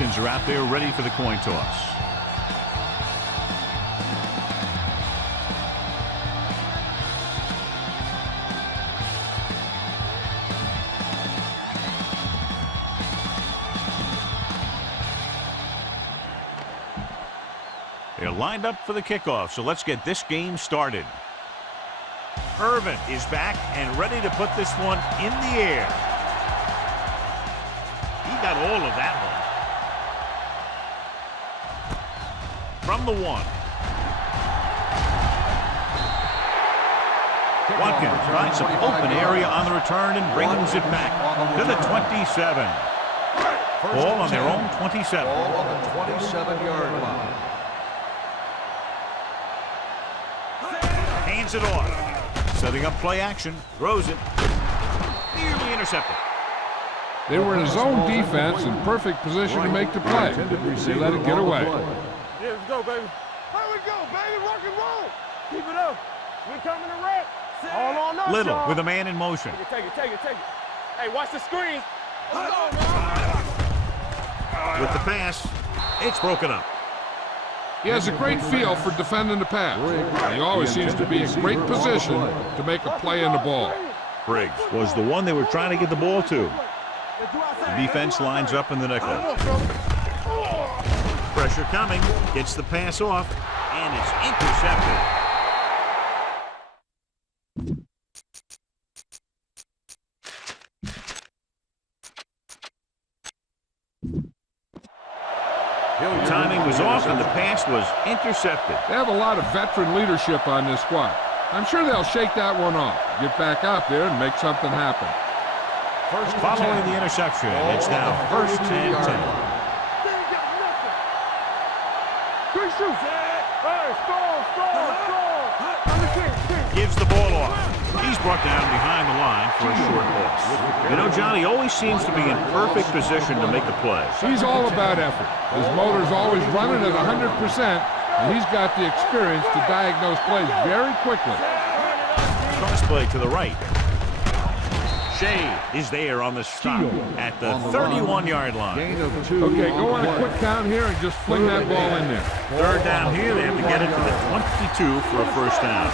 captains are out there ready for the coin toss. They're lined up for the kickoff, so let's get this game started. Irvin is back and ready to put this one in the air. He got all of that one. From the 1. Watkins finds some open area on the return and brings it back to the 27. Ball on their own 27. Ball on the 27-yard line. Hands it off. Setting up play action. Throws it. Nearly intercepted. They were in a zone defense in perfect position to make the play. They let it get away. Yeah, let's go, baby. Here we go, baby. Rock and roll. Keep it up. We coming to wreck. All on us, Little with a man in motion. Take it. Hey, watch the screen. Let's go, With the pass, it's broken up. He has a great feel for defending the pass. He always seems to be in great position to make a play on the ball. Briggs was the one they were trying to get the ball to. The defense lines up in the nickel. Pressure coming, gets the pass off, and it's intercepted. Timing was off and the pass was intercepted. They have a lot of veteran leadership on this squad. I'm sure they'll shake that one off, get back out there and make something happen. Following the interception, it's now first and 10. Gives the ball off. He's brought down behind the line for a short loss. You know, Johnny always seems to be in perfect position to make a play. He's all about effort. His motor's always running at 100%, and he's got the experience to diagnose plays very quickly. Cross play to the right. Shea is there on the stop at the 31-yard line. Okay, go on a quick count here and just fling that ball in there. Third down here, they have to get it to the 22 for a first down.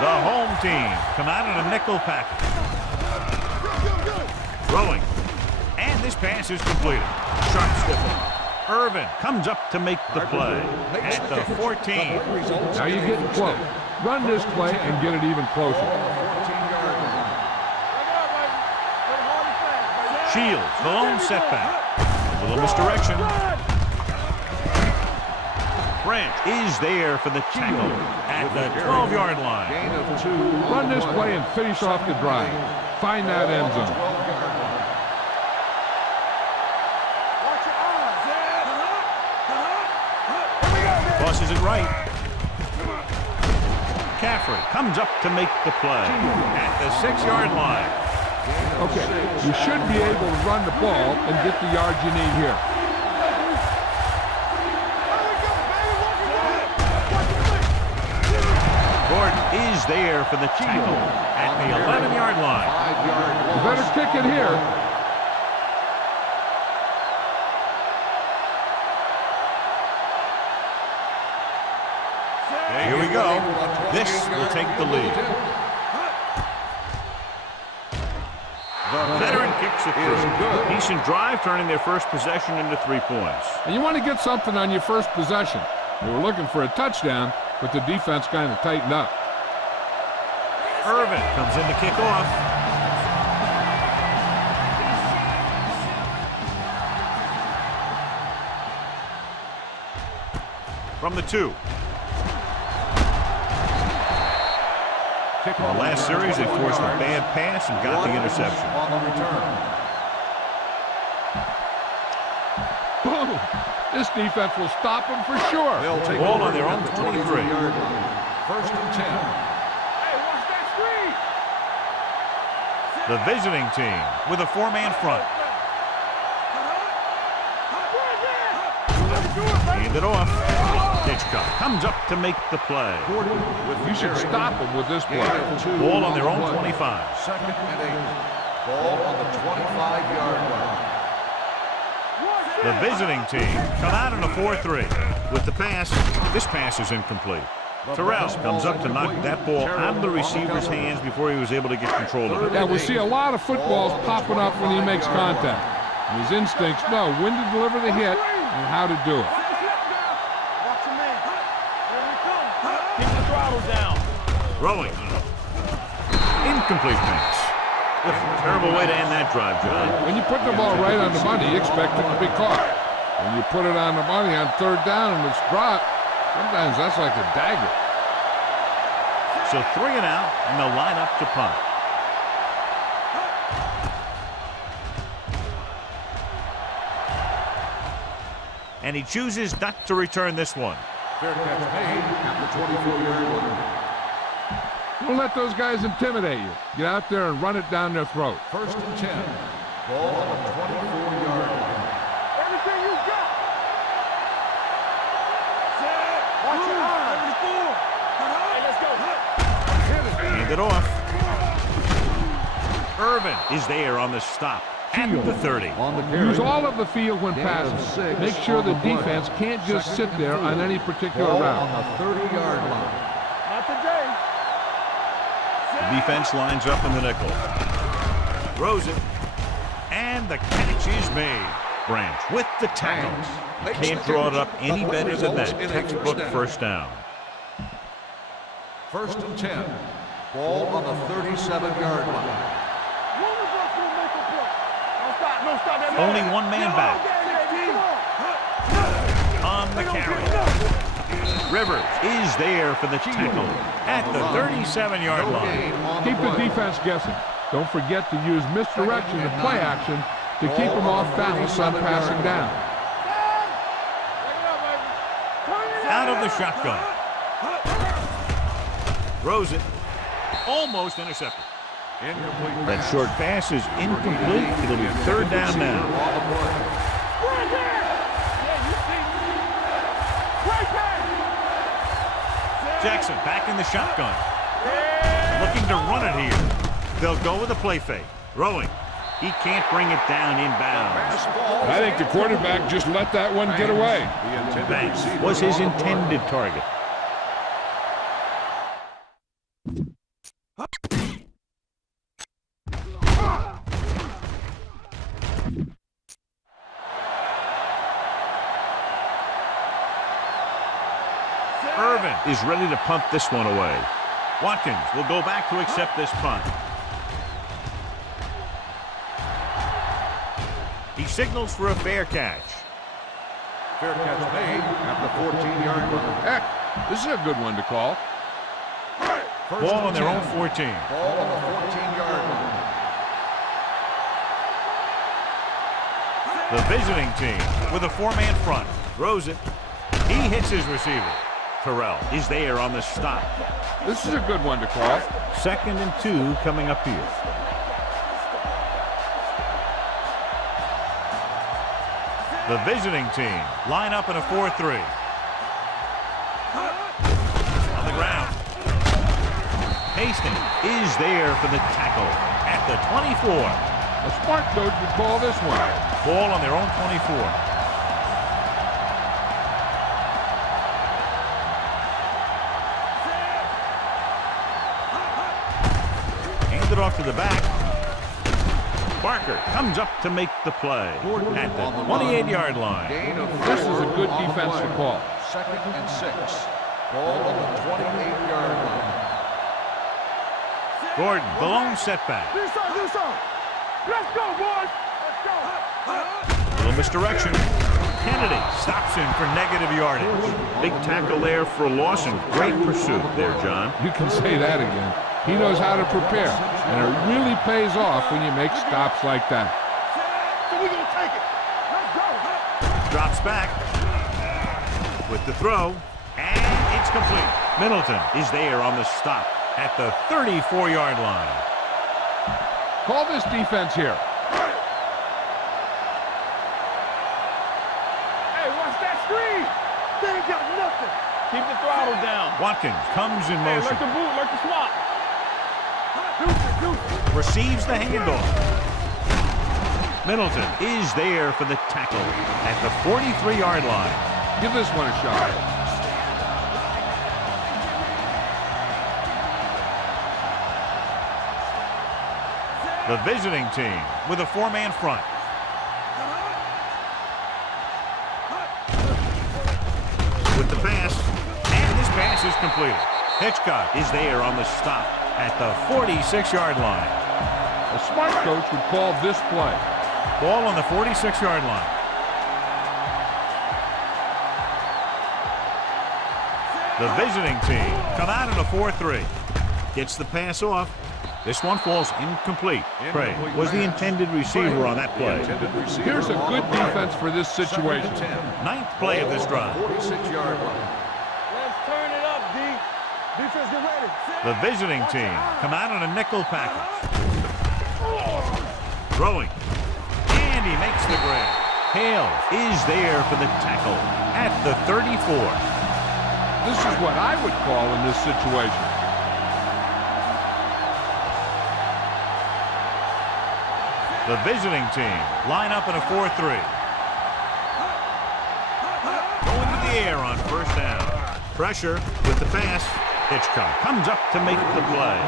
The home team come out in a nickel package. Throwing. And this pass is completed. Sharp stiff. Irvin comes up to make the play at the 14. Now you're getting close. Run this play and get it even closer. Shields, the lone setback. A little misdirection. Branch is there for the tackle at the 12-yard line. Run this play and finish off the drive. Find that end zone. Tosses it right. Caffrey comes up to make the play at the 6-yard line. Okay, you should be able to run the ball and get the yards you need here. Gordon is there for the tackle at the 11-yard line. You better kick it here. Here we go. This will take the lead. The veteran kicks it through. Decent drive, turning their first possession into 3 points. And you want to get something on your first possession. They were looking for a touchdown, but the defense kind of tightened up. Irvin comes in to kick off. From the 2. In the last series, they forced a bad pass and got the interception. Boom! This defense will stop them for sure. They'll take Ball on their own 23. First and 10. Hey, watch that screen. The visiting team with a 4-man front. Hand it off. Hitchcock comes up to make the play. You should stop them with this play. Ball on their own 25. Second and 8. Ball on the 25-yard line. The visiting team come out in a 4-3. With the pass, this pass is incomplete. Terrell comes up to knock that ball out of the receiver's hands before he was able to get control of it. Yeah, we see a lot of footballs popping up when he makes contact. And his instincts know when to deliver the hit and how to do it. Keep the throttle down. Throwing. Incomplete pass. Terrible way to end that drive, John. When you put the ball right on the money, you expect it to be caught. When you put it on the money on third down and it's dropped, sometimes that's like a dagger. So 3 and out, and they'll line up to punt. And he chooses not to return this one. Fair catch made at the 24-yard line. Don't let those guys intimidate you. Get out there and run it down their throat. First and 10. Ball on the 24-yard line. Everything you got. Watch your eyes. Hey, let's go. Hand it off. Irvin is there on the stop at the 30. On the carry. Use all of the field when passing. Make sure the defense can't just sit there on any particular Ball route. on the 30-yard line. Not today. The defense lines up in the nickel. Throws it. And the catch is made. Branch with the tackle. Can't draw it up any better than that. Textbook first down. First and 10. Ball on the 37-yard line. Only one man back. On the carry. Rivers is there for the tackle at the 37-yard line. Keep the defense guessing. Don't forget to use misdirection and play action to keep them off balance on passing down. Out of the shotgun. Throws it. Almost intercepted. Incomplete. That short pass is incomplete. It'll be third down now. Jackson back in the shotgun. Looking to run it here. They'll go with a play fake. Throwing. He can't bring it down inbounds. I think the quarterback just let that one get away. Banks was his intended target. Irvin is ready to punt this one away. Watkins will go back to accept this punt. He signals for a fair catch. Fair catch made at the 14-yard line. Heck, this is a good one to call. First Ball on and their 10. own 14. Ball on the 14-yard line. The visiting team with a 4-man front. Throws it. He hits his receiver. Terrell is there on the stop. This is a good one to call. 2nd and 2 coming up here. The visiting team line up in a 4-3. On the ground. Hastings is there for the tackle at the 24. A smart coach would call this one. Ball on their own 24. Handed off to the back. Barker comes up to make the play at the 28-yard line. Gain of This is a 4 good on the defense to play. call. 2nd and 6. Ball on the 28-yard line. Gordon, the lone setback. Do something. Let's go, boys. Let's go. Little misdirection. Kennedy stops him for negative yardage. Big tackle there for a loss and great pursuit there, John. You can say that again. He knows how to prepare, and it really pays off when you make stops like that. So we're going to take it. Let's go. Drops back with the throw, and it's complete. Middleton is there on the stop at the 34-yard line. Call this defense here. Hey, watch that screen. They ain't got nothing. Keep the throttle down. Watkins comes in Hey, motion. like the boot, like the swap. Receives the handoff. Middleton is there for the tackle at the 43-yard line. Give this one a shot. The visiting team with a 4-man front. With the pass, and this pass is completed. Hitchcock is there on the stop at the 46-yard line. A smart coach would call this play. Ball on the 46-yard line. The visiting team come out in a 4-3. Gets the pass off. This one falls incomplete. Craig was the intended receiver on that play. Here's a good defense for this situation. Ninth play of this drive. 46-yard line. Let's turn it up, D. Defense, get ready. The visiting team come out in a nickel package. Throwing. And he makes the grab. Hales is there for the tackle at the 34. This is what I would call in this situation. The visiting team line up in a 4-3. Going to the air on first down. Pressure with the pass. Hitchcock comes up to make the play.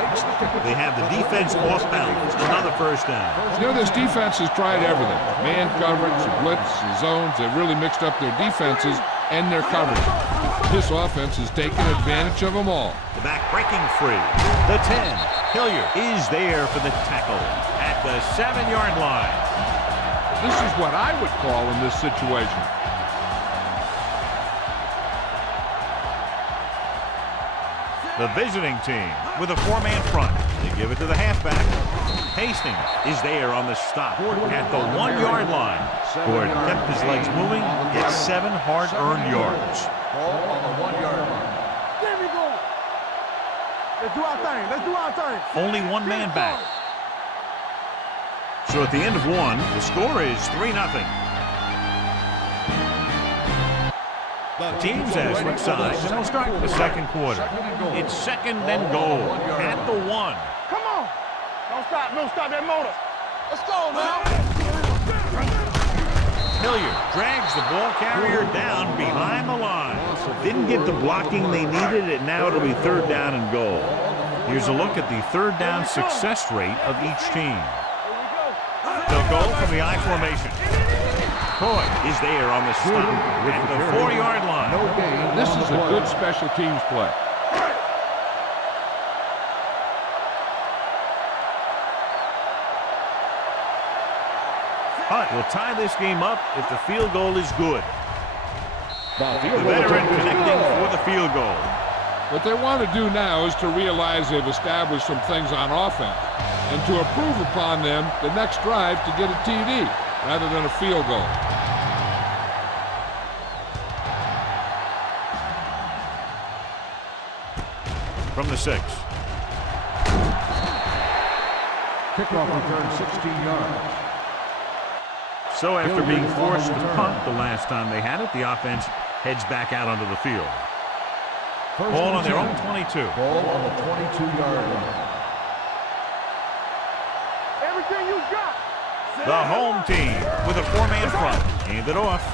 They have the defense off balance. Another first down. You know, this defense has tried everything. Man coverage, blitz, and zones. They've really mixed up their defenses and their coverage. This offense has taken advantage of them all. The back breaking free. The 10. Hilliard is there for the tackle at the 7-yard line. This is what I would call in this situation. The visiting team with a 4-man front. They give it to the halfback. Hastings is there on the stop at the 1-yard line. Gordon kept his legs moving, gets 7 hard-earned yards. Ball on the 1-yard line. There we go. Let's do our thing. Let's do our thing. Only one man back. So at the end of one, the score is 3-0. Teams have switched sides, and we'll start the second quarter. It's second and goal at the 1. Come on. Don't stop that motor. Let's go now. Hilliard drags the ball carrier down behind the line. Didn't get the blocking they needed, and now it'll be third down and goal. Here's a look at the third down success rate of each team. They'll go from the I formation. Coy is there on the stop at the 4-yard line. No gain. This is a good special teams play. Hunt will tie this game up if the field goal is good. The veteran connecting for the field goal. What they want to do now is to realize they've established some things on offense and to improve upon them the next drive to get a TD rather than a field goal. From the 6. Kickoff return 16 yards. So after being forced to punt the last time they had it, the offense heads back out onto the field. Ball on their own 22. Ball on the 22-yard line. Everything you got. The home team with a 4-man front. Hand it off.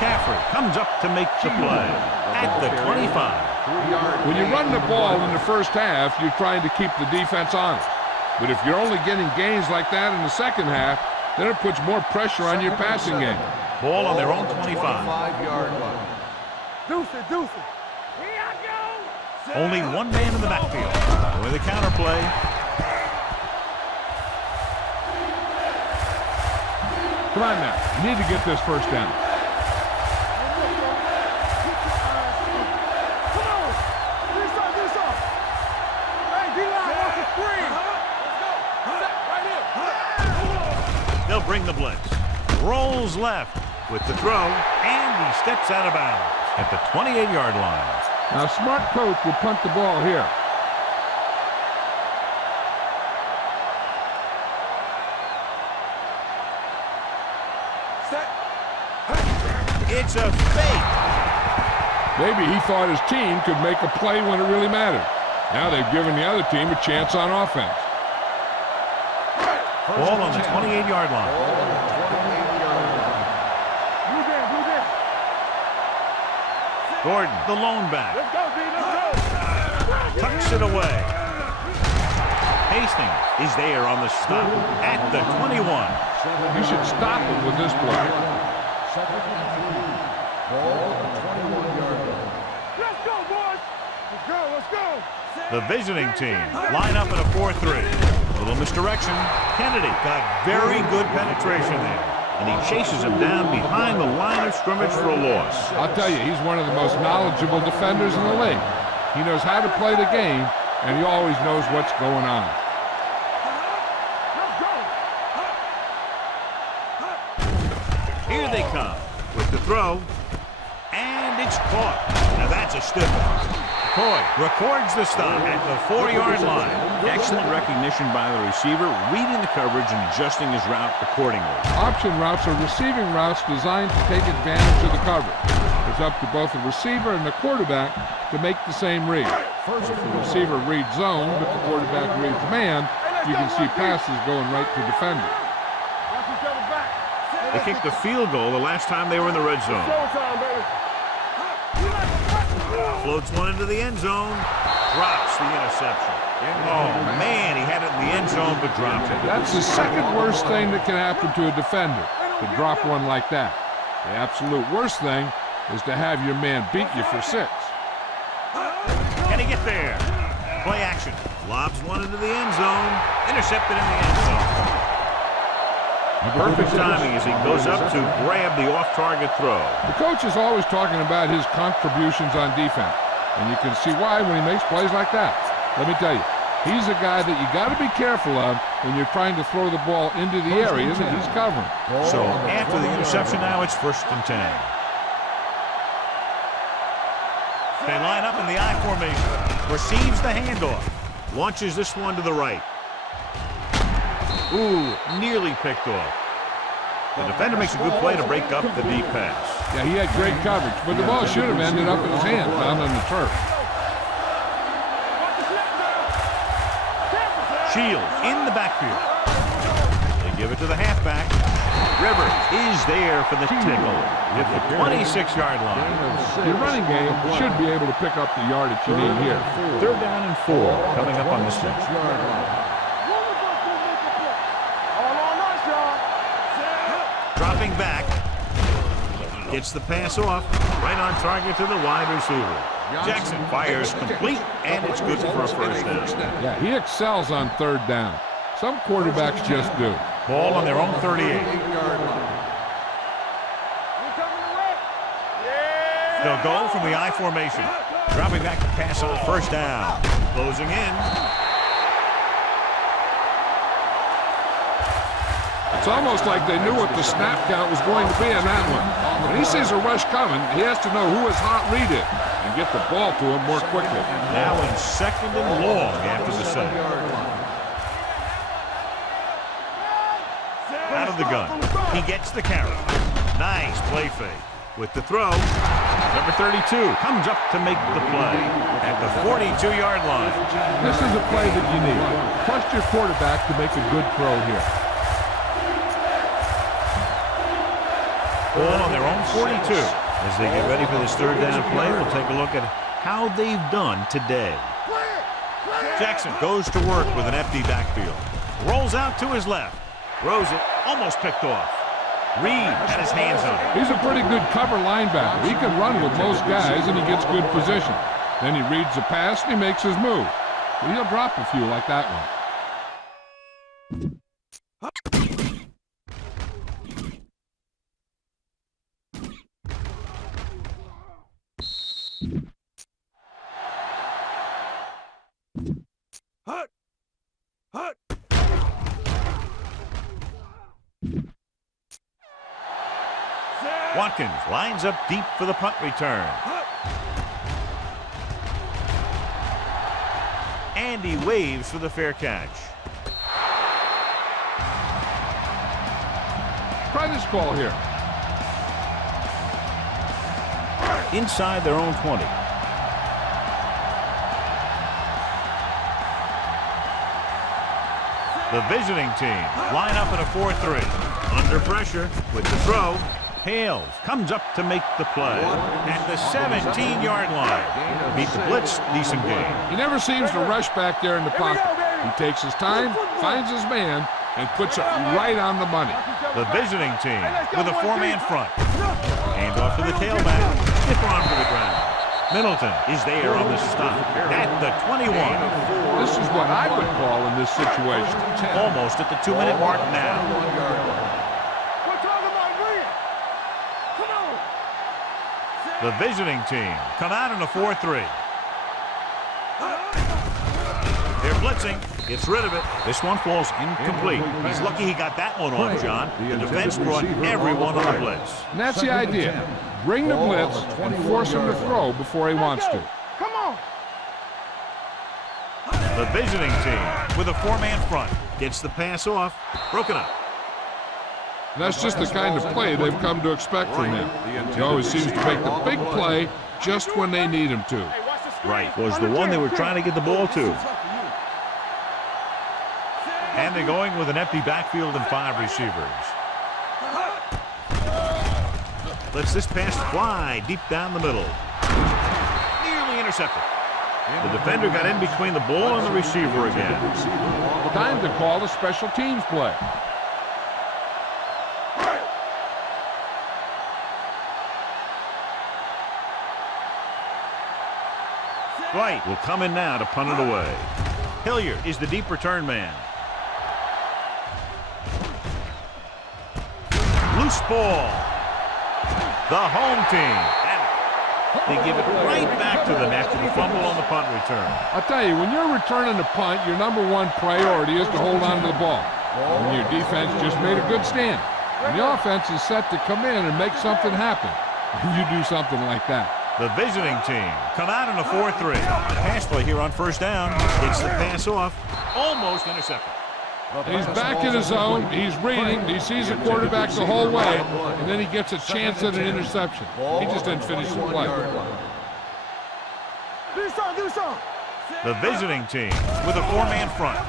Caffrey comes up to make the play at the 25. When you run the ball in the first half, you're trying to keep the defense honest. But if you're only getting gains like that in the second half, then it puts more pressure on your passing game. Ball on their own 25. 25-yard line. Deuce it. Here I go. Only one man in the backfield. With a counter play. Come on now. You need to get this first down. They'll bring the blitz. Rolls left with the throw, and he steps out of bounds at the 28-yard line. Now, a smart coach will punt the ball here. It's a fake. Maybe he thought his team could make a play when it really mattered. Now they've given the other team a chance on offense. Ball on the 28-yard line. Gordon, the lone back. Let's go, D. Let's go. Tucks it away. Hastings is there on the stop at the 21. You should stop him with this play. Second and 3. Ball on the 21-yard line. Let's go, boys. Let's go, let's go. The visiting team line up in a 4-3. Little misdirection. Kennedy got very good penetration there, and he chases him down behind the line of scrimmage for a loss. I'll tell you, he's one of the most knowledgeable defenders in the league. He knows how to play the game, and he always knows what's going on. Here they come with the throw, and it's caught. Now that's a stiff one. Coy records the stop at the 4-yard line. Excellent recognition by the receiver, reading the coverage and adjusting his route accordingly. Option routes are receiving routes designed to take advantage of the coverage. It's up to both the receiver and the quarterback to make the same read. First, if the receiver reads zone, but the quarterback reads man, you can see passes going right to defenders. Watch each other back. They kicked the field goal the last time they were in the red zone. Showtime, baby. Floats one into the end zone, drops the interception. Oh, man, he had it in the end zone, but dropped it. That's the second worst thing that can happen to a defender, to drop one like that. The absolute worst thing is to have your man beat you for 6. Can he get there? Play action. Lobs one into the end zone, intercepted in the end zone. Perfect timing as he goes up to grab the off-target throw. The coach is always talking about his contributions on defense, and you can see why when he makes plays like that. Let me tell you, he's a guy that you got to be careful of when you're trying to throw the ball into the areas that he's covering. So after the interception now, it's 1st and 10. They line up in the I formation. Receives the handoff. Launches this one to the right. Ooh, nearly picked off. The defender makes a good play to break up the deep pass. Yeah, he had great coverage, but the ball should have ended up in his hand down on the turf. Shields in the backfield. They give it to the halfback. Rivers is there for the tickle at the 26-yard line. Your running game should be able to pick up the yardage you need here. 3rd down and 4 coming up on this one. Dropping back. Gets the pass off. Right on target to the wide receiver. Jackson fires complete, and it's good for a 1st down. Yeah, he excels on 3rd down. Some quarterbacks just do. Ball on their own 38. They'll go from the I formation. Dropping back to pass on 1st down. Closing in. It's almost like they knew what the snap count was going to be in that one. When he sees a rush coming, he has to know who his hot read is and get the ball to him more quickly. Now in 2nd and long after the sack. Out of the gun. He gets the carry. Nice play fake. With the throw, number 32 comes up to make the play at the 42-yard line. This is a play that you need. Trust your quarterback to make a good throw here. Ball on their own 42. As they get ready for this 3rd down play, we'll take a look at how they've done today. Jackson goes to work with an empty backfield. Rolls out to his left. Throws it, almost picked off. Reed had his hands on it. He's a pretty good cover linebacker. He can run with most guys, and he gets good position. Then he reads the pass, and he makes his move. But he'll drop a few like that one. Watkins lines up deep for the punt return. And he waves for the fair catch. Try this call here. Inside their own 20. The visiting team line up in a 4-3. Under pressure with the throw. Hales comes up to make the play at the 17-yard line. Beat the blitz, decent game. He never seems to rush back there in the pocket. He takes his time, finds his man, and puts it right on the money. The visiting team with a 4-man front. Hand off to the tailback. Stiff arm to the ground. Middleton is there on the stop at the 21. This is what I would call in this situation. Almost at the 2-minute mark now. The visiting team come out in a 4-3. They're blitzing. Gets rid of it. This one falls incomplete. He's lucky he got that one off, John. The defense brought everyone on the blitz. And that's the idea. Bring the blitz and force him to throw before he wants to. Come on. The visiting team with a 4-man front. Gets the pass off. Broken up. That's just the kind of play they've come to expect from him. He always seems to make the big play just when they need him to. Right, was the one they were trying to get the ball to. And they're going with an empty backfield and 5 receivers. Lets this pass fly deep down the middle. Nearly intercepted. The defender got in between the ball and the receiver again. Time to call a special teams play. White will come in now to punt it away. Hilliard is the deep return man. Loose ball. The home team. And they give it right back to them after the fumble on the punt return. I'll tell you, when you're returning a punt, your #1 priority is to hold on to the ball. And your defense just made a good stand. And the offense is set to come in and make something happen. You do something like that. The visiting team come out in a 4-3. Pass play here on first down. Gets the pass off. Almost intercepted. He's back in his zone. He's reading. He sees the quarterback the whole way, and then he gets a chance at an interception. He just didn't finish the play. The visiting team with a 4-man front.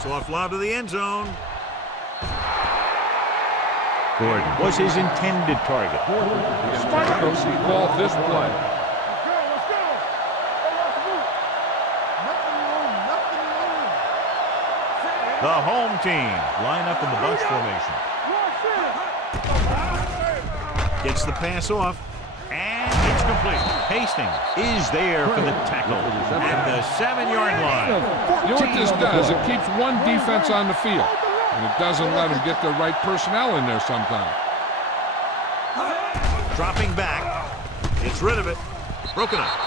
Soft lob to the end zone. Gordon was his intended target. Smart coach called this play. The home team line up in the bunch formation. Gets the pass off, and it's complete. Hastings is there for the tackle at the 7-yard line. You know what this does? It keeps one defense on the field, and it doesn't let them get the right personnel in there sometimes. Dropping back. Gets rid of it. Broken up.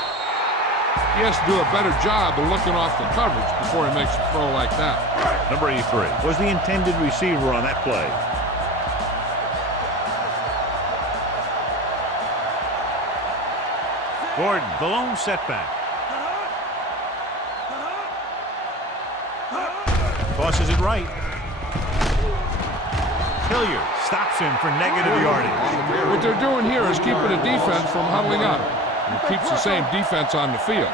He has to do a better job of looking off the coverage before he makes a throw like that. Number 83 was the intended receiver on that play. Gordon, the lone setback. Tosses it right. Hilliard stops him for negative yardage. What they're doing here is keeping the defense from huddling up. It keeps the same defense on the field.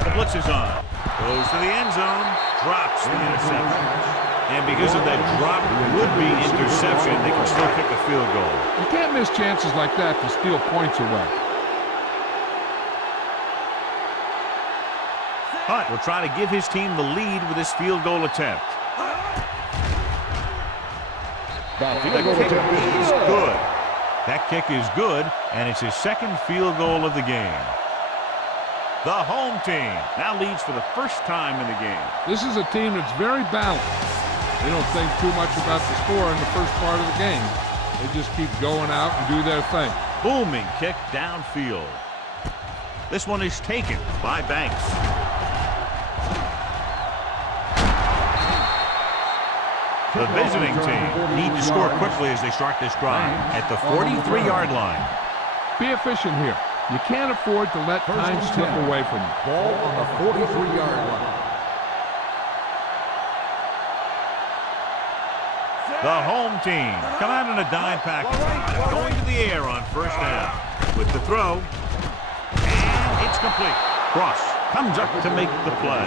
The blitz is on. Goes to the end zone. Drops the interception. And because of that drop, would-be interception, they can still kick a field goal. You can't miss chances like that to steal points away. Hunt will try to give his team the lead with this field goal attempt. The kick is good. That kick is good, and it's his second field goal of the game. The home team now leads for the first time in the game. This is a team that's very balanced. They don't think too much about the score in the first part of the game. They just keep going out and do their thing. Booming kick downfield. This one is taken by Banks. The visiting team need to score quickly as they start this drive at the 43-yard line. Be efficient here. You can't afford to let time slip away from you. Ball on the 43-yard line. The home team come out in a dime package, going to the air on first down with the throw, and it's complete. Cross comes up to make the play.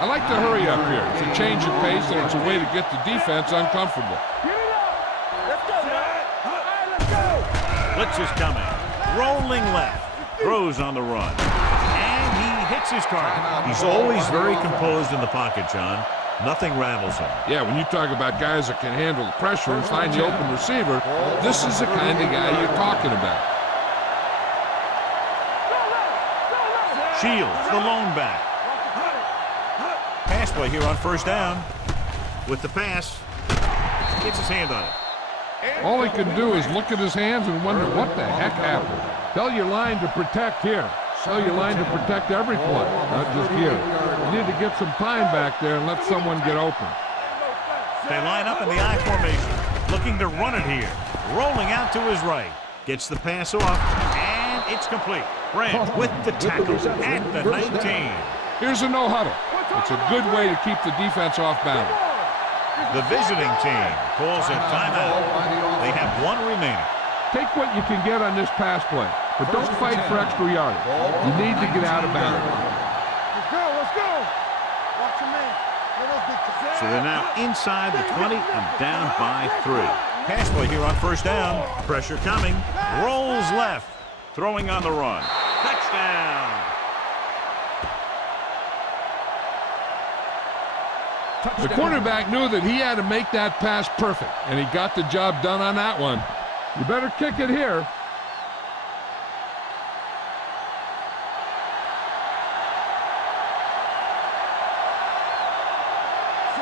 I like to hurry up here. It's a change of pace, and it's a way to get the defense uncomfortable. Let's go, man. All right, let's go. Blitz is coming. Rolling left. Throws on the run. And he hits his target. He's always very composed in the pocket, John. Nothing rattles him. Yeah, when you talk about guys that can handle the pressure and find the open receiver, this is the kind of guy you're talking about. Shields, the lone back. Pass play here on first down. With the pass, gets his hand on it. All he can do is look at his hands and wonder what the heck happened. Tell your line to protect here. Tell your line to protect every play, not just here. You need to get some time back there and let someone get open. They line up in the I formation, looking to run it here. Rolling out to his right. Gets the pass off, and it's complete. Branch with the tackle at the 19. Here's a no huddle. It's a good way to keep the defense off balance. The visiting team calls a timeout. They have one remaining. Take what you can get on this pass play, but don't fight for extra yardage. You need to get out of bounds. Let's go, let's go. Watch your man. So they're now inside the 20 and down by 3. Pass play here on first down. Pressure coming. Rolls left. Throwing on the run. Touchdown. The quarterback knew that he had to make that pass perfect, and he got the job done on that one. You better kick it here.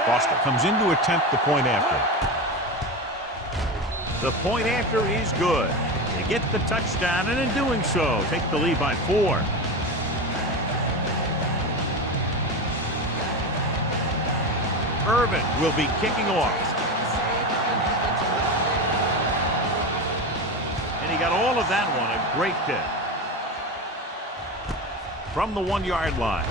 Foster comes in to attempt the point after. The point after is good. They get the touchdown, and in doing so, take the lead by 4. Irvin will be kicking off. And he got all of that one, a great kick. From the 1-yard line.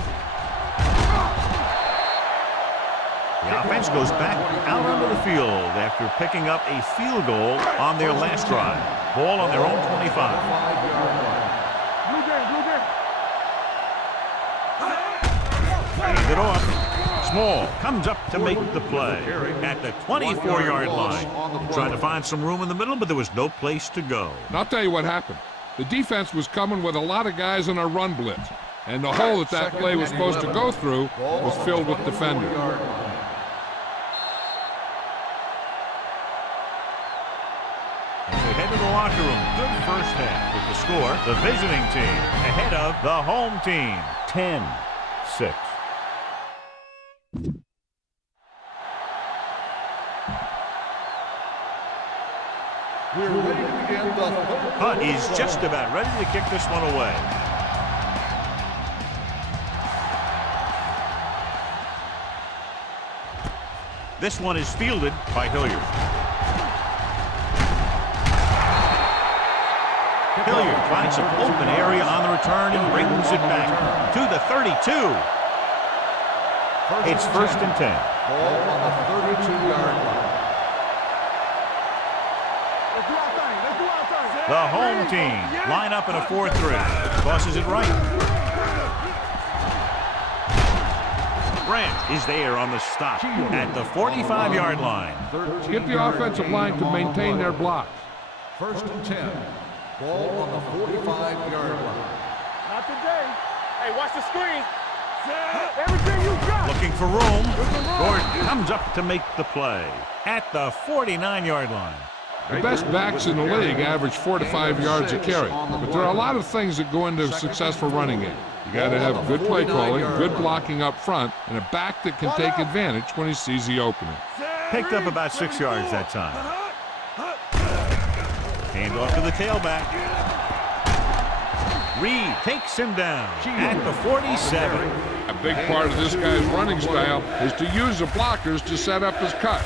The offense goes back out onto the field after picking up a field goal on their last drive. Ball on their own 25. Hand it off. Small comes up to make the play at the 24-yard line. Trying to find some room in the middle, but there was no place to go. And I'll tell you what happened. The defense was coming with a lot of guys in a run blitz, and the hole that play was supposed to go through was filled with defenders. As they head to the locker room, good first half with the score. The visiting team ahead of the home team, 10-6. We're ready to begin the Hunt is just about ready to kick this one away. This one is fielded by Hilliard. Hilliard finds some open area on the return and brings it back to the 32. It's first and 10. ball on the 32-yard line. The home team line up in a 4-3. Tosses it right. Branch is there on the stop at the 45-yard line. Get the offensive line to maintain their blocks. First and 10. Ball on the 45-yard line. Not today. Hey, watch the screen. Everything you got. Looking for room. Gordon comes up to make the play at the 49-yard line. The best backs in the league average 4 to 5 yards a carry, but there are a lot of things that go into a successful running game. You got to have good play calling, good blocking up front, and a back that can take advantage when he sees the opening. Picked up about 6 yards that time. Hand off to the tailback. Reed takes him down at the 47. A big part of this guy's running style is to use the blockers to set up his cut.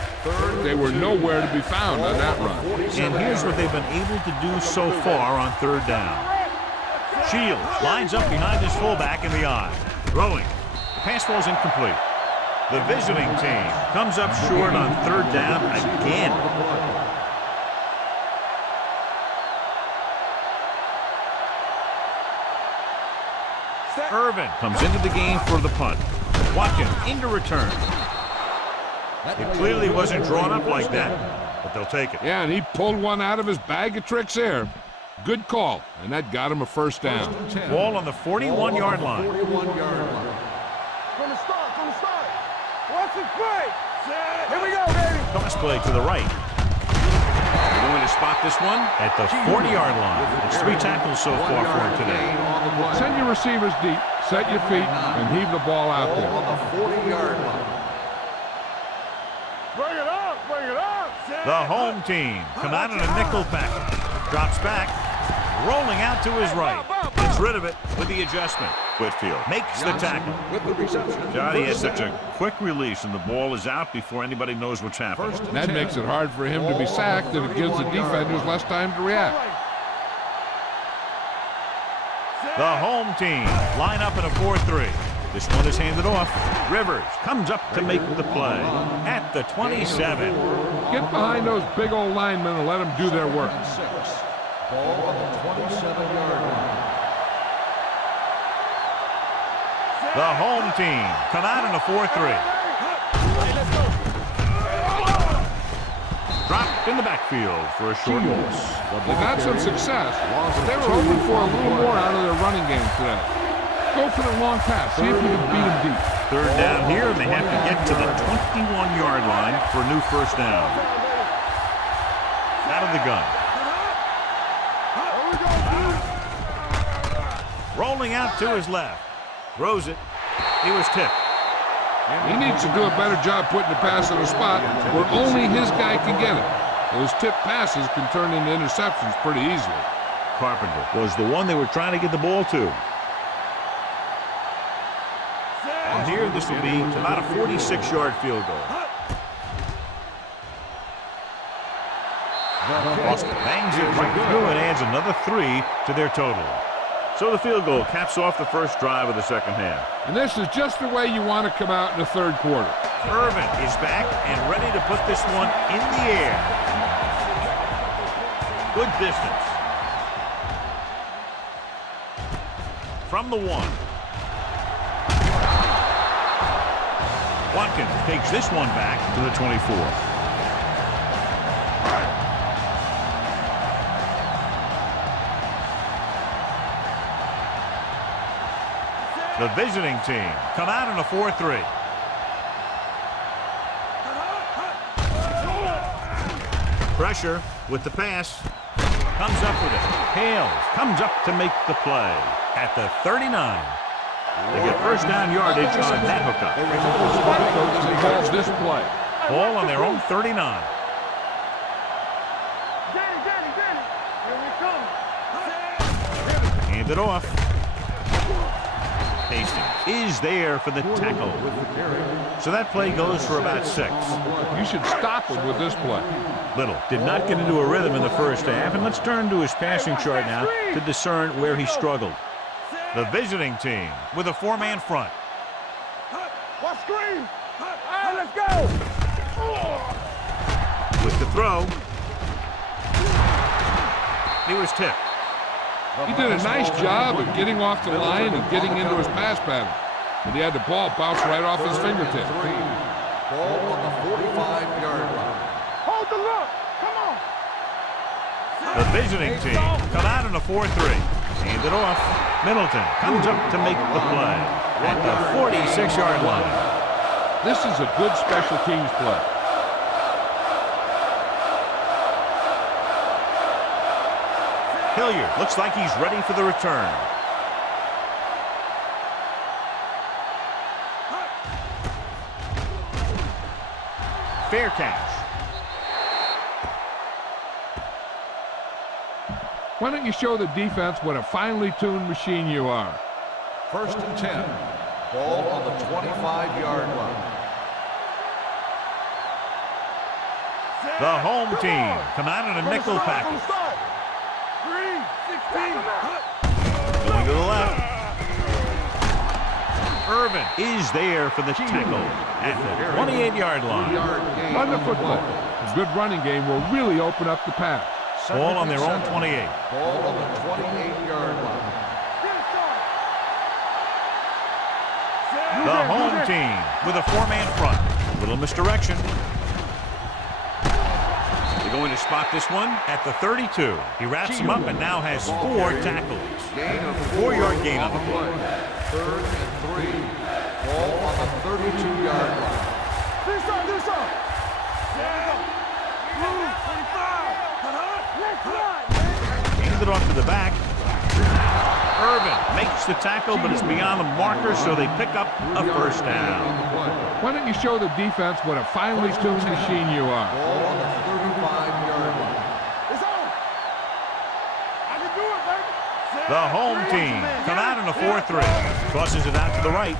They were nowhere to be found on that run. And here's what they've been able to do so far on third down. Shields lines up behind his fullback in the I. Throwing. The pass falls incomplete. The visiting team comes up short on third down again. Irvin comes into the game for the punt. Watkins into return. It clearly wasn't drawn up like that, but they'll take it. Yeah, and he pulled one out of his bag of tricks there. Good call, and that got him a first down. Ball on the 41-yard line. 41-yard line. From the start. Watch it play. Here we go, baby. Toss play to the right. They're going to spot this one at the 40-yard line. It's 3 tackles so far for him today. Send your receivers deep, set your feet, and heave the ball out there. On the 40-yard line. Bring it up. The home team come out in a nickel package. Drops back, rolling out to his right. Gets rid of it with the adjustment. Whitfield makes the tackle. With the reception. Johnny has such a quick release, and the ball is out before anybody knows what's happening. That makes it hard for him to be sacked, and it gives the defenders less time to react. The home team line up in a 4-3. This one is handed off. Rivers comes up to make the play at the 27. Get behind those big old linemen and let them do their work. Ball on the 27-yard line. The home team come out in a 4-3. Dropped in the backfield for a short loss. They got some success, but they were hoping for a little more out of their running game today. Go for the long pass. See if you can beat them deep. Third down here, and they have to get to the 21-yard line for a new first down. Out of the gun. Rolling out to his left. Throws it. He was tipped. He needs to do a better job putting the pass in a spot where only his guy can get it. Those tip passes can turn into interceptions pretty easily. Carpenter was the one they were trying to get the ball to. And here this will be about a 46-yard field goal. Austin bangs it right through and adds another 3 to their total. So the field goal caps off the first drive of the second half. And this is just the way you want to come out in the third quarter. Irvin is back and ready to put this one in the air. Good distance. From the 1. Watkins takes this one back to the 24. The visiting team come out in a 4-3. Pressure with the pass. Comes up with it. Hales comes up to make the play at the 39. They get first down yardage on that hookup. Calls this play. Ball on their own 39. Here we come. Hand it off. Hastings is there for the tackle. So that play goes for about 6. You should stop him with this play. Little did not get into a rhythm in the first half, and let's turn to his passing chart now to discern where he struggled. The visiting team with a 4-man front. Watch screen. All right, let's go. With the throw. He was tipped. He did a nice job of getting off the line and getting into his pass pattern. But he had the ball bounce right off his fingertip. Ball on the 45-yard line. Hold the look. Come on. The visiting team come out in a 4-3. Hand it off. Middleton comes up to make the play at the 46-yard line. This is a good special teams play. Hilliard looks like he's ready for the return. Fair catch. Why don't you show the defense what a finely tuned machine you are? First and 10. Ball on the 25-yard line. The home team come out in a nickel package. 3-16. Going to the left. Irvin is there for the tackle at the 28-yard line. Run the football. A good running game will really open up the pass. Ball on their own 28. Ball on the 28-yard line. The home team with a 4-man front. Little misdirection. They're going to spot this one at the 32. He wraps him up and now has 4 tackles. 4-yard gain on the play. 3rd and 3. Ball on the 32-yard line. This up. Move, 25. Handed off to the back. Irvin makes the tackle, but it's beyond the marker, so they pick up a first down. Why don't you show the defense what a finely tuned machine you are? Ball on the 35-yard line. It's on. I can do it, baby. The home team come out in a 4-3. Crosses it out to the right.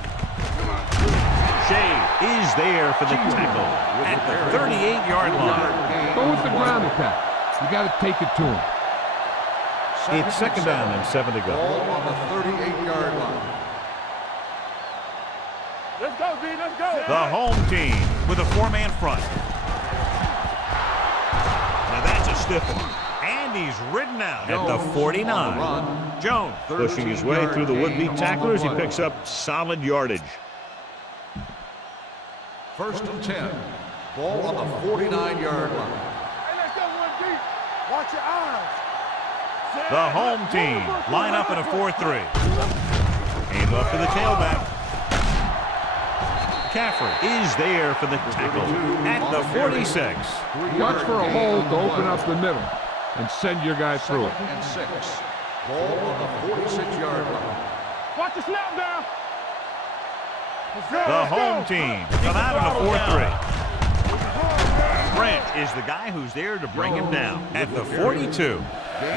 Shea is there for the tackle at the 38-yard line. Go with the ground attack. You got to take it to him. It's 2nd down and 7 to go. Ball on the 38-yard line. Let's go, D. Let's go. The home team with a 4-man front. Now that's a stiff one. And he's ridden out at the 49. Jones pushing his way through the would-be tacklers. He picks up solid yardage. 1st and 10. Ball on the 49-yard line. Hey, let's go, 1 deep. Watch your eyes. The home team line up in a 4-3. Hand off to the tailback. McCaffrey is there for the tackle at the 46. Watch for a hole to open up the middle and send your guy through it. 2nd and 6. Ball on the 46-yard line. Watch the snap down. The home team come out in a 4-3. Branch is the guy who's there to bring him down at the 42.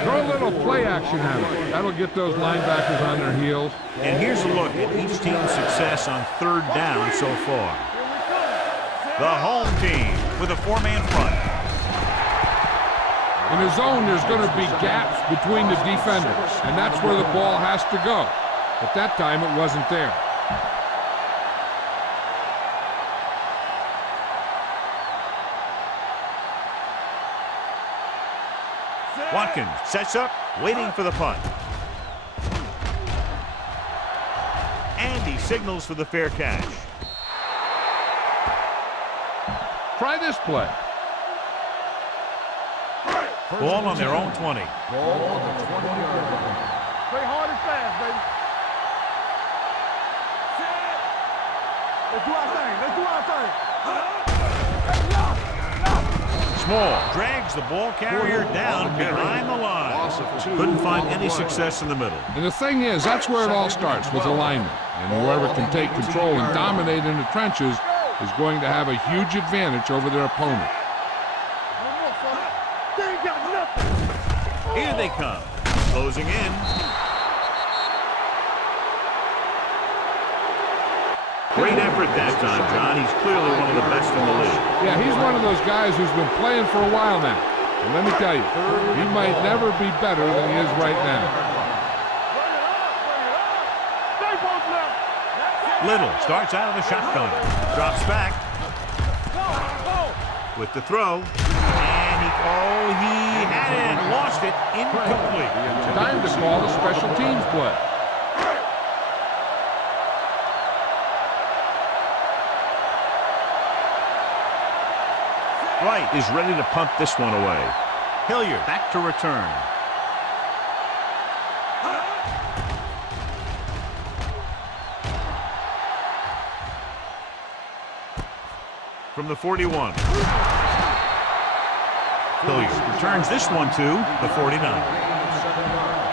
Throw a little play action at him. That'll get those linebackers on their heels. And here's a look at each team's success on 3rd down so far. The home team with a 4-man front. In the zone, there's going to be gaps between the defenders, and that's where the ball has to go. At that time, it wasn't there. Watkins sets up, waiting for the punt. And he signals for the fair catch. Try this play. Ball on their own 20. Ball on the 20-yard line. Play hard and fast, baby. Let's do our thing. Let's do our thing. Small drags the ball carrier down behind the line. Loss of 2. Couldn't find any success in the middle. And the thing is, that's where it all starts, with alignment. And whoever can take control and dominate in the trenches is going to have a huge advantage over their opponent. They ain't got nothing. Here they come, closing in. Great effort that time, John. He's clearly one of the best in the league. Yeah, he's one of those guys who's been playing for a while now. And let me tell you, he might never be better than he is right now. Little starts out of the shotgun, drops back with the throw, and he had it, lost it, incomplete. Time to call a special teams play. Wright is ready to punt this one away. Hilliard back to return. From the 41. Hilliard returns this one to the 49.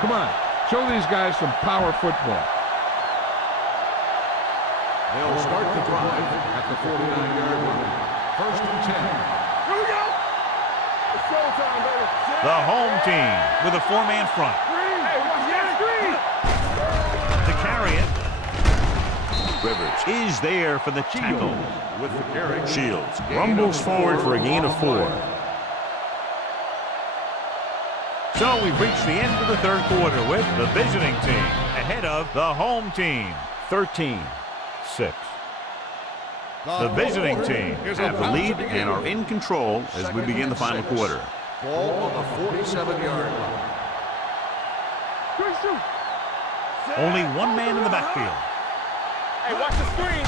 Come on, show these guys some power football. They'll start the drive at the 49-yard line. 1st and 10. Here we go. It's showtime, baby. The home team with a 4-man front. Hey, watch that screen. To carry it. Rivers is there for the tackle. With the carry. Shields rumbles forward for a gain of 4. So we've reached the end of the 3rd quarter with the visiting team ahead of the home team, 13-6. The visiting team have the lead and are in control as we begin the final quarter. Ball on the 47-yard line. Only one man in the backfield. Hey, watch the screen.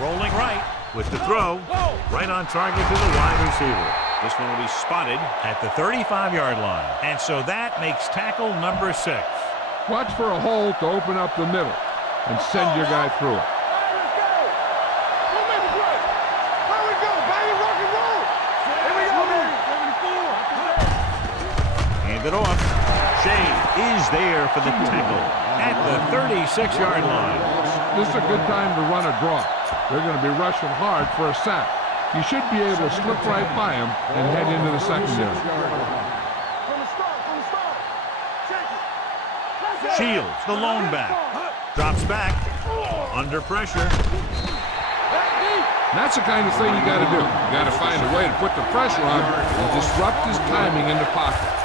Rolling right with the throw. Right on target to the wide receiver. This one will be spotted at the 35-yard line. And so that makes tackle number 6. Watch for a hole to open up the middle and send your guy through it. Let's go. Go make the play. Here we go, baby. Rock and roll. Here we go, baby. 74. Hand it off. Shea is there for the tackle at the 36-yard line. This is a good time to run a draw. They're going to be rushing hard for a sack. You should be able to slip right by him and head into the secondary. From the start. Check it. Let's go. Shields, the lone back. Drops back. Under pressure. That's the kind of thing you got to do. You got to find a way to put the pressure on and disrupt his timing in the pocket.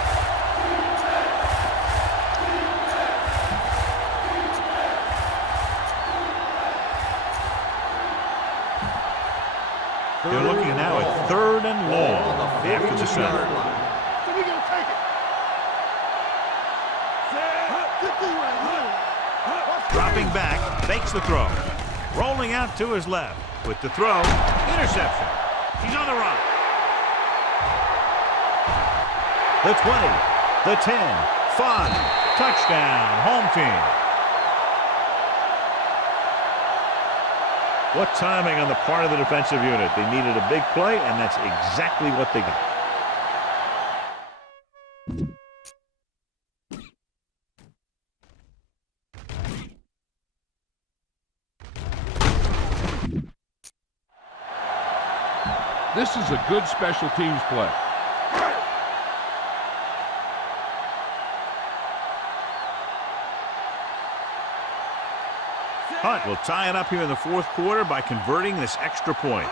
They're looking now at 3rd and long after the center. So we gonna take it. Dropping back, fakes the throw. Rolling out to his left with the throw. Interception. He's on the run. The 20, the 10, 5. Touchdown, home team. What timing on the part of the defensive unit. They needed a big play, and that's exactly what they got. This is a good special teams play. Hunt will tie it up here in the 4th quarter by converting this extra point.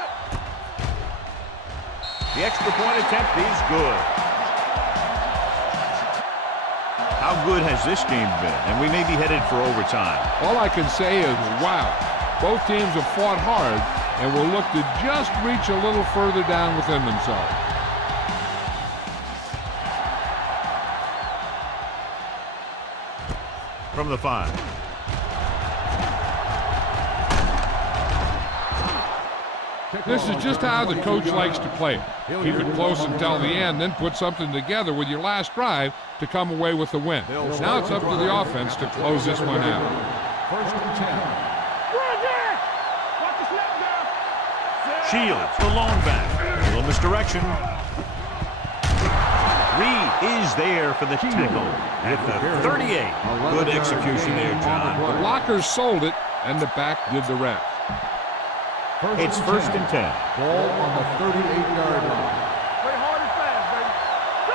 The extra point attempt is good. How good has this game been? And we may be headed for overtime. All I can say is, wow. Both teams have fought hard and will look to just reach a little further down within themselves. From the 5. This is just how the coach likes to play it. Keep it close until the end, then put something together with your last drive to come away with the win. Now it's up to the offense to close this one out. 1st and 10. Watch the snap down. Shields, the lone back. A little misdirection. Reed is there for the tackle at the 38. Good execution there, John. The blockers sold it, and the back did the rest. It's 1st and 10. Ball on the 38-yard line. Play hard and fast, baby. Go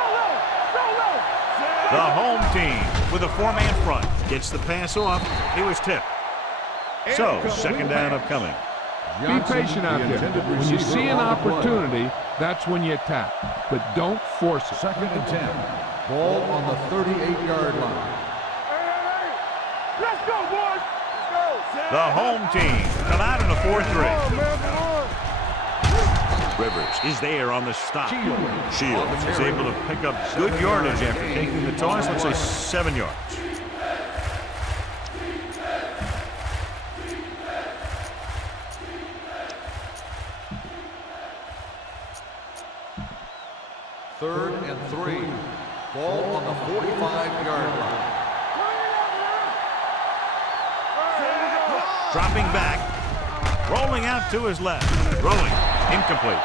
low. The home team with a 4-man front gets the pass off. It was tipped. So, 2nd down upcoming. Be patient out there. When you see an opportunity, that's when you attack. But don't force it. 2nd and 10. Ball on the 38-yard line. Hey. Let's go, boys. Let's go. The home team come out in a 4-3. Rivers is there on the stop. Shields is able to pick up good yardage after taking the toss. Let's say 7 yards. Third and 3. Ball on the 45-yard line. Dropping back. Rolling out to his left. Throwing. Incomplete.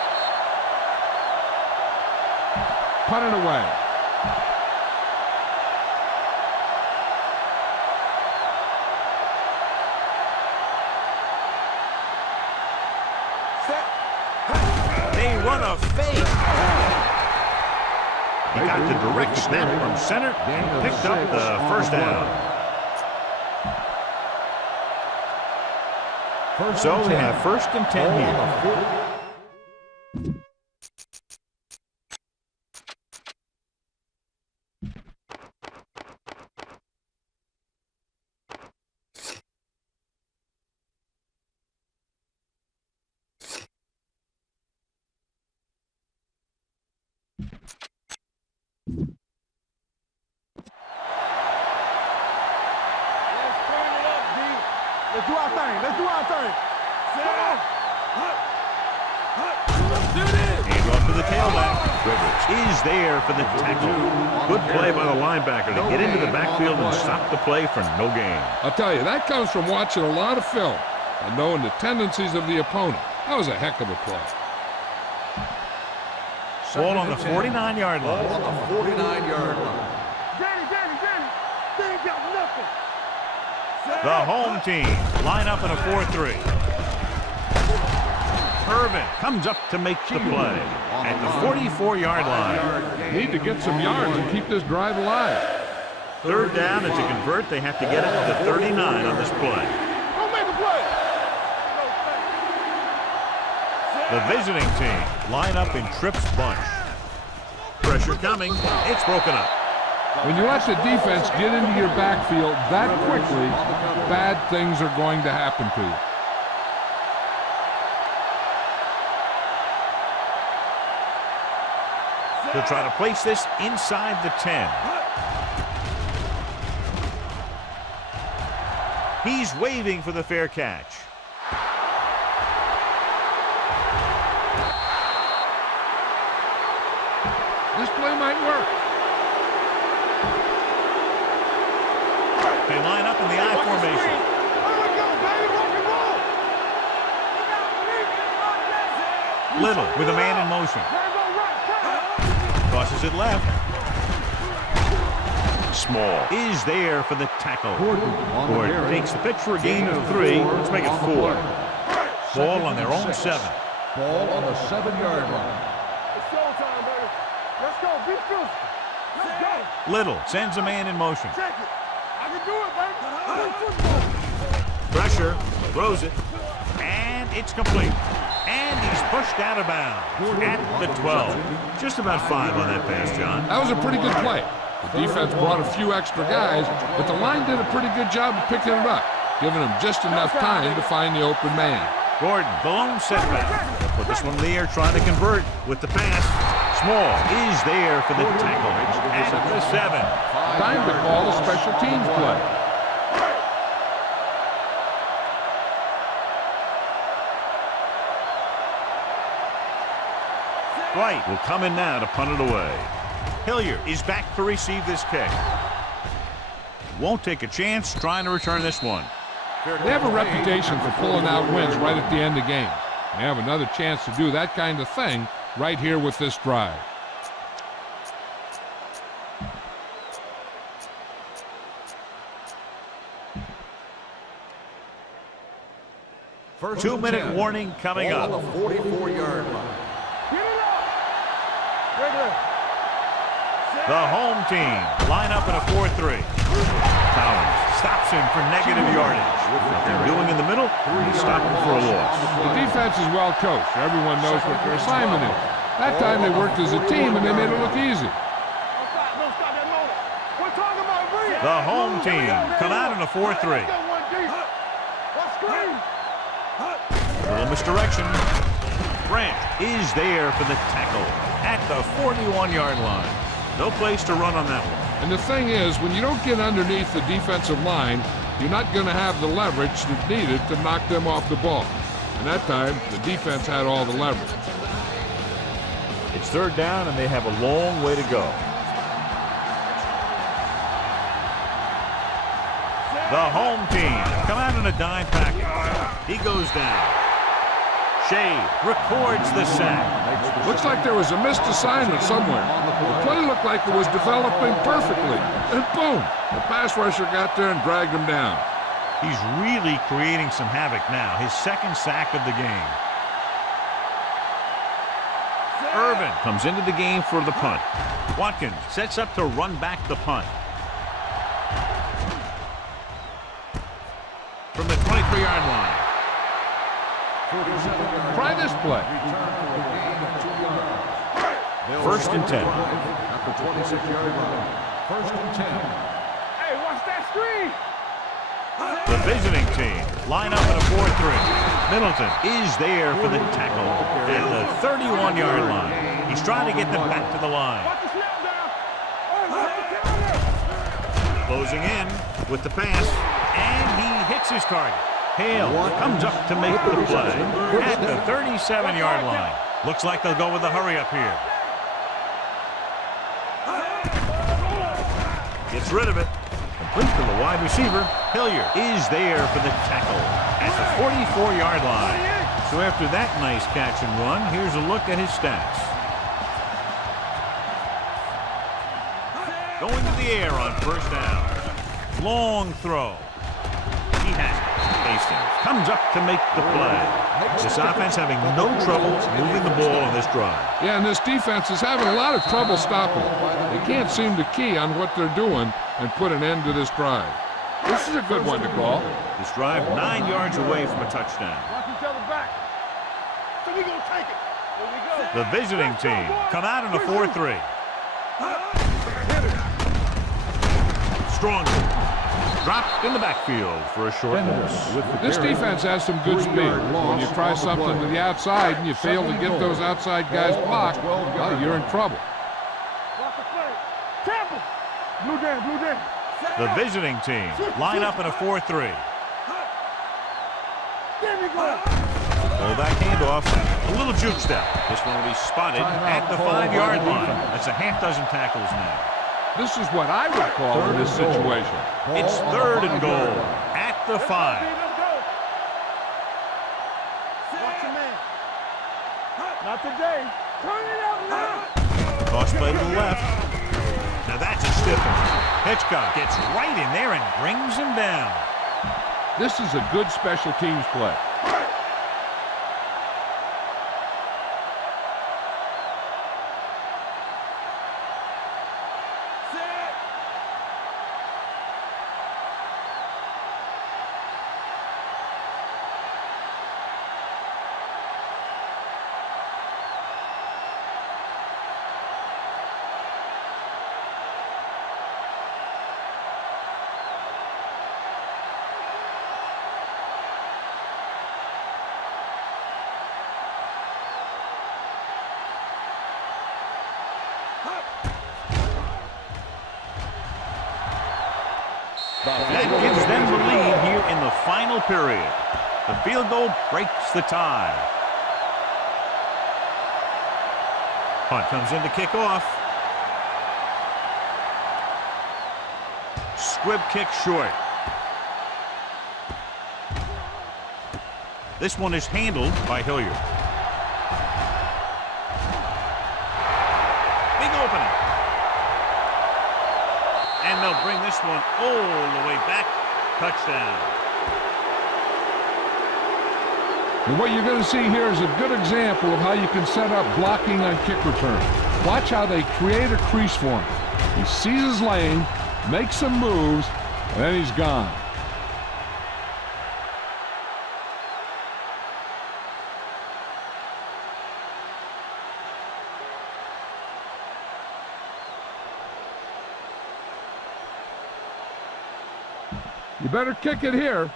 Put it away. They run a fake. He got the direct snap from center and picked up the 1st down. So they have 1st and 10 here. is there for the tackle. Good play by the linebacker to get into the backfield and stop the play for no gain. I'll tell you, that comes from watching a lot of film and knowing the tendencies of the opponent. That was a heck of a play. Ball on the 49-yard line. Ball on the 49-yard line. Danny, they ain't got nothing. The home team line up in a 4-3. Irvin comes up to make the play at the 44-yard line. Need to get some yards and keep this drive alive. Third down, and to convert, they have to get it to the 39 on this play. Don't make a play. The visiting team line up in trips bunch. Pressure coming. It's broken up. When you let the defense get into your backfield that quickly, bad things are going to happen to you. They'll try to place this inside the 10. He's waving for the fair catch. This play might work. They line up in the I formation. Here we go, baby. Rock and roll. Little with a man in motion. Crosses it left. Small is there for the tackle. Gordon takes the pitch for a gain of 3. Let's make it 4. Ball on their own 7. Ball on the 7-yard line. It's showtime, baby. Let's go. Be physical. Let's go. Little sends a man in motion. Check it. I can do it, baby. Play football. Pressure, throws it, and it's complete. And he's pushed out of bounds at the 12. Just about 5 on that pass, John. That was a pretty good play. The defense brought a few extra guys, but the line did a pretty good job of picking it up, giving them just enough time to find the open man. Gordon, the lone setback. Put this one in the air, trying to convert with the pass. Small is there for the tackle at the 7. Time to call a special teams play. White will come in now to punt it away. Hilliard is back to receive this kick. Won't take a chance trying to return this one. They have a reputation for pulling out wins right at the end of games. They have another chance to do that kind of thing right here with this drive. First 2-minute warning coming Ball up. on the 44-yard line. Get it up. Regular. The home team line up in a 4-3. Collins stops him for negative yardage. What they're doing in the middle, he's stopping for a loss. The defense is well coached. Everyone knows what their assignment is. That time they worked as a team and they made it look easy. Don't stop that moment. We're talking about Reed. The home team come out in a 4-3. Let's scream. Little misdirection. Branch is there for the tackle at the 41-yard line. No place to run on that one. And the thing is, when you don't get underneath the defensive line, you're not going to have the leverage that's needed to knock them off the ball. And that time, the defense had all the leverage. It's third down, and they have a long way to go. The home team come out in a dime package. He goes down. Shea records the sack. Looks like there was a missed assignment somewhere. The play looked like it was developing perfectly. And boom, the pass rusher got there and dragged him down. He's really creating some havoc now. His second sack of the game. Irvin comes into the game for the punt. Watkins sets up to run back the punt. From the 23-yard line. Try this play. First and 10. At the 26-yard line. First and 10. Hey, watch that screen. The visiting team line up in a 4-3. Middleton is there for the tackle at the 31-yard line. He's trying to get them back to the line. Watch the snap down. Hey, Closing in with the pass, and he hits his target. Hale comes up to make the play at the 37-yard line. Looks like they'll go with the hurry up here. Gets rid of it. Complete to the wide receiver. Hilliard is there for the tackle at the 44-yard line. So after that nice catch and run, here's a look at his stats. Going to the air on first down. Long throw. He has it. Hastings comes up to make the play. This offense having no trouble moving the ball on this drive. Yeah, and this defense is having a lot of trouble stopping it. They can't seem to key on what they're doing and put an end to this drive. This is a good one to call. This drive 9 yards away from a touchdown. Watch each other back. So we gonna take it. There we go. The visiting team come out in a 4-3. Strong. Dropped in the backfield for a short loss. This defense has some good speed. When you try something to the outside and you fail to get those outside guys blocked, well, you're in trouble. Watch the play. Tampa. Blue down, blue down. The visiting team line up in a 4-3. There we go. Pull back handoff. A little juke step. This one will be spotted at the 5-yard line. That's a half dozen tackles now. This is what I would call in this situation. It's 3rd and goal at the 5. Watch your man. Not today. Turn it up now. Toss play to the left. Now that's a stiff one. Hitchcock gets right in there and brings him down. This is a good special teams play. That gives them the lead here in the final period. The field goal breaks the tie. Punt comes in to kick off. Squib kick short. This one is handled by Hilliard. Big opening. And they'll bring this one all the way back. Touchdown. And what you're going to see here is a good example of how you can set up blocking on kick return. Watch how they create a crease for him. He sees his lane, makes some moves, and then he's gone. You better kick it here.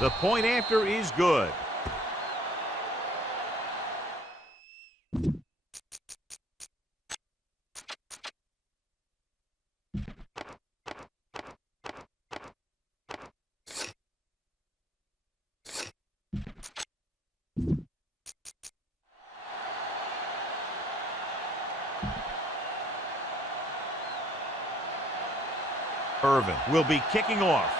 The point after is good. Irvin will be kicking off.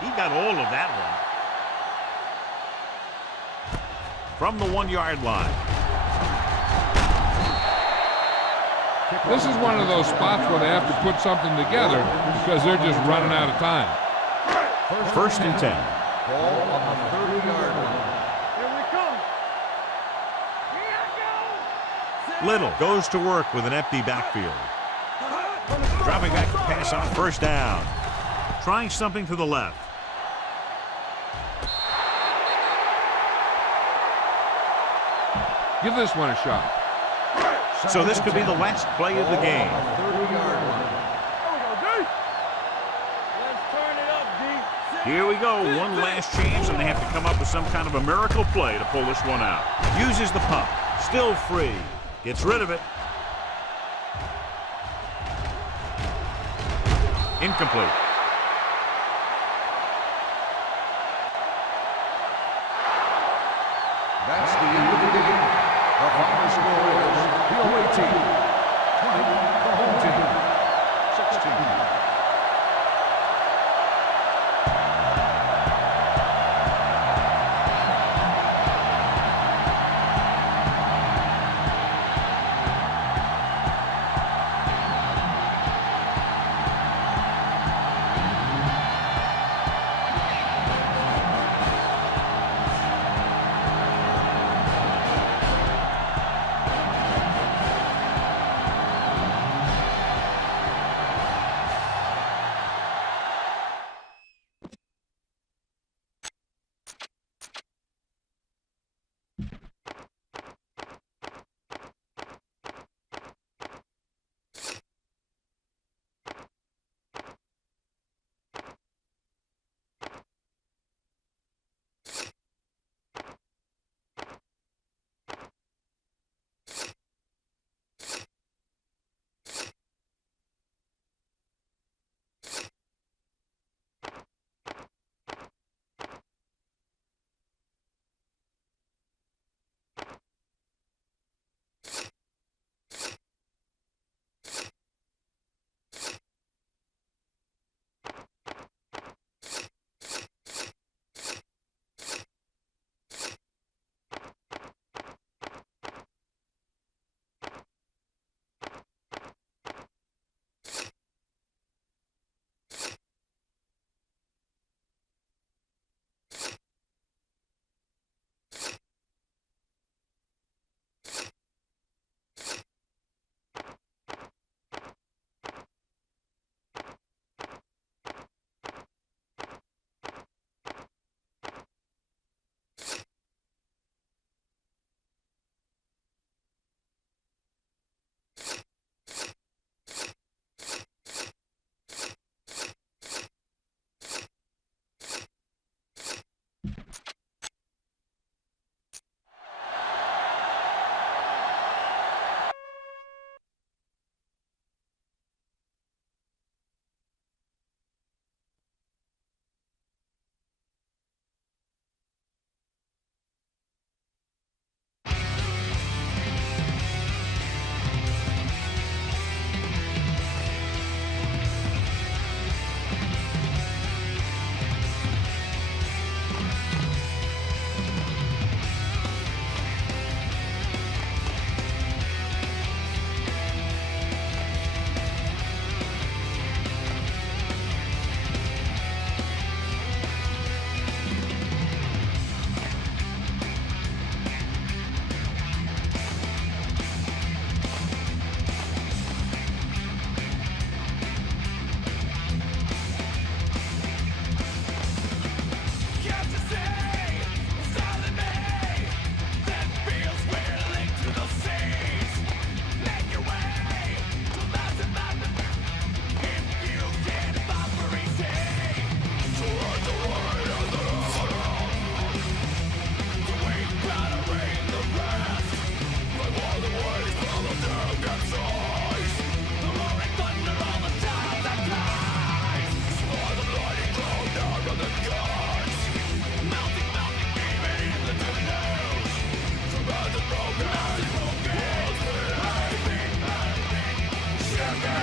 He got all of that one. From the 1-yard line. This is one of those spots where they have to put something together because they're just running out of time. 1st and 10. Ball on the 30-yard line. Here we come. Here I go. Little goes to work with an empty backfield. Dropping back to pass on 1st down. Trying something to the left. Give this one a shot. So this could be the last play of the game. 30-yard line. Let's turn it up, D. Here we go. One last chance, and they have to come up with some kind of a miracle play to pull this one out. Uses the pump. Still free. Gets rid of it. Incomplete. That's the end of the game. The final score is the away team 20, the home team 16.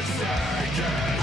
Forsaken.